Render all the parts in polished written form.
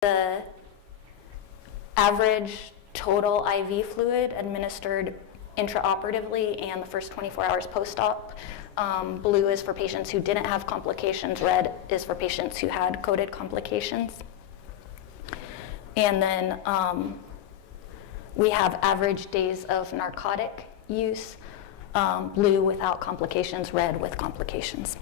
the average total IV fluid administered intraoperatively and the first 24 hours post-op. Blue is for patients who didn't have complications. Red is for patients who had coded complications. And then we have average days of narcotic use, blue without complications, red with complications.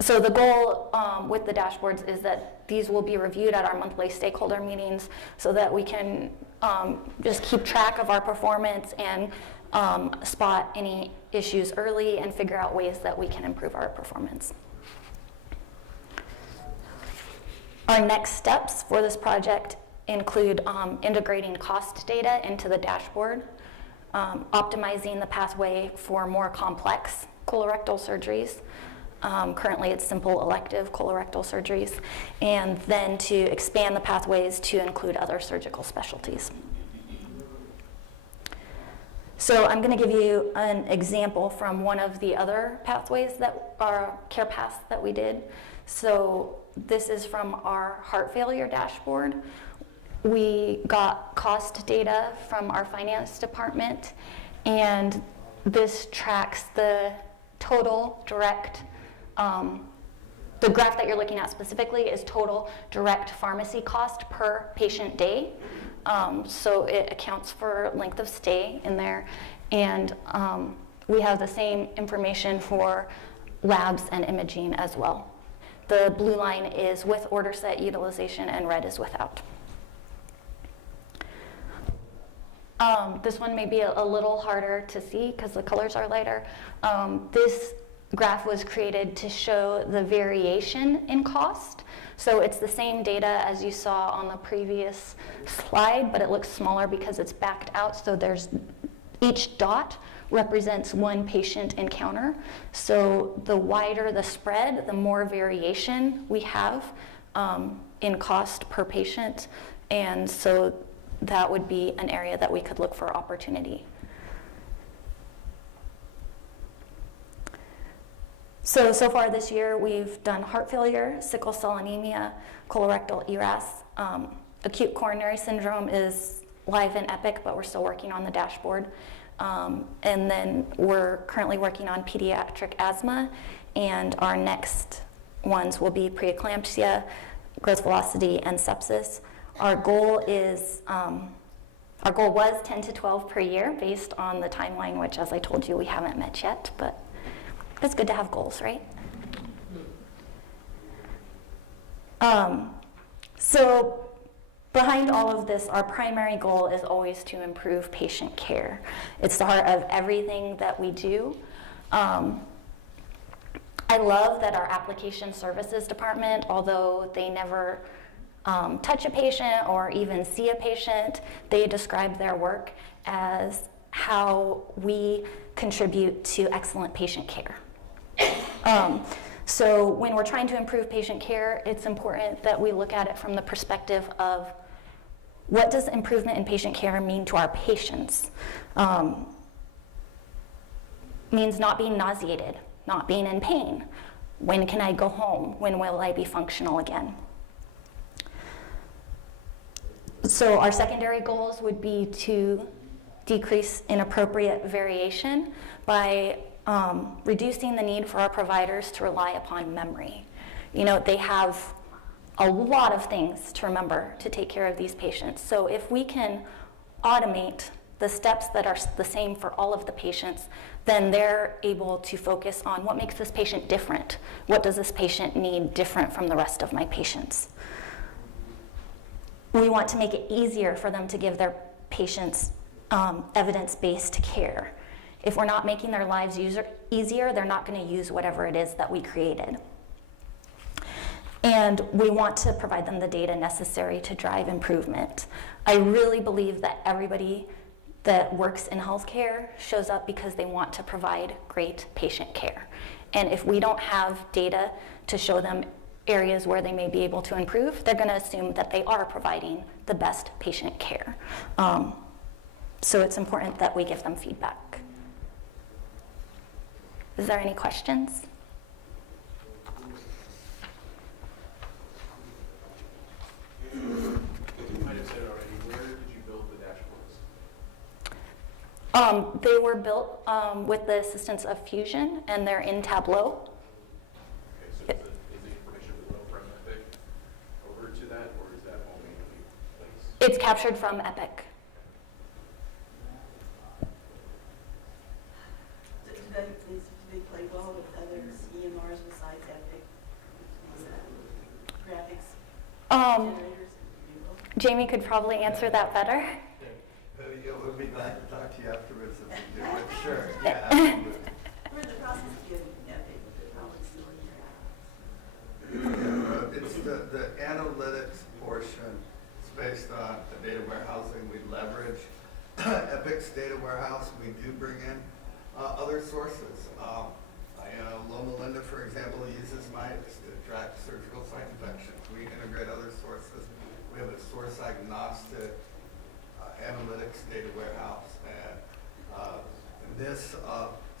So the goal with the dashboards is that these will be reviewed at our monthly stakeholder meetings so that we can just keep track of our performance and spot any issues early and figure out ways that we can improve our performance. Our next steps for this project include integrating cost data into the dashboard, optimizing the pathway for more complex colorectal surgeries. Currently it's simple elective colorectal surgeries, and then to expand the pathways to include other surgical specialties. So I'm going to give you an example from one of the other pathways that are care paths that we did. So this is from our heart failure dashboard. We got cost data from our finance department, and this tracks the total direct the graph that you're looking at specifically is total direct pharmacy cost per patient day. So it accounts for length of stay in there. And we have the same information for labs and imaging as well. The blue line is with order set utilization and red is without. This one may be a little harder to see because the colors are lighter. This graph was created to show the variation in cost. So it's the same data as you saw on the previous slide, but it looks smaller because it's backed out. So each dot represents one patient encounter. So the wider the spread, the more variation we have in cost per patient. And so that would be an area that we could look for opportunity. So far this year, we've done heart failure, sickle cell anemia, colorectal ERAS. Acute coronary syndrome is live in Epic, but we're still working on the dashboard. And then we're currently working on pediatric asthma, and our next ones will be preeclampsia, growth velocity, and sepsis. Our goal was 10 to 12 per year based on the timeline, which, as I told you, we haven't met yet, but it's good to have goals, right? So behind all of this, our primary goal is always to improve patient care. It's the heart of everything that we do. I love that our application services department, although they never touch a patient or even see a patient, they describe their work as how we contribute to excellent patient care. So when we're trying to improve patient care, it's important that we look at it from the perspective of what does improvement in patient care mean to our patients? Means not being nauseated, not being in pain. When can I go home? When will I be functional again? So our secondary goals would be to decrease inappropriate variation by reducing the need for our providers to rely upon memory. You know, they have a lot of things to remember to take care of these patients. So if we can automate the steps that are the same for all of the patients, then they're able to focus on what makes this patient different. What does this patient need different from the rest of my patients? We want to make it easier for them to give their patients evidence-based care. If we're not making their lives easier, they're not going to use whatever it is that we created. And we want to provide them the data necessary to drive improvement. I really believe that everybody that works in healthcare shows up because they want to provide great patient care. And if we don't have data to show them areas where they may be able to improve, they're going to assume that they are providing the best patient care. So it's important that we give them feedback. Is there any questions? They were built with the assistance of Fusion, and they're in Tableau. Okay, so is the information below from Epic over to that, or is that only in the place? It's captured from Epic. Do they play well with other EMRs besides Epic? Graphics generators? Jamie could probably answer that better. Yeah, we'll be glad to talk to you afterwards if we do it. Sure, yeah, absolutely. We're in the process of getting Epic, probably still in your It's the analytics portion. It's based on the data warehousing. We leverage Epic's data warehouse. We do bring in other sources. Loma Linda, for example, uses MITES to track surgical site infections. We integrate other sources. We have a source agnostic analytics data warehouse. And in this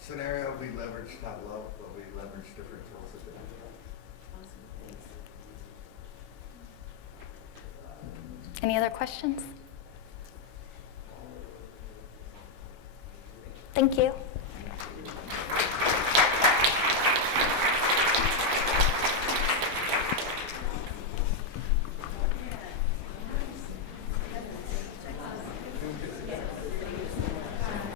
scenario, we leverage Tableau, but we leverage different tools at different times. Awesome, thanks. Any other questions? Thank you.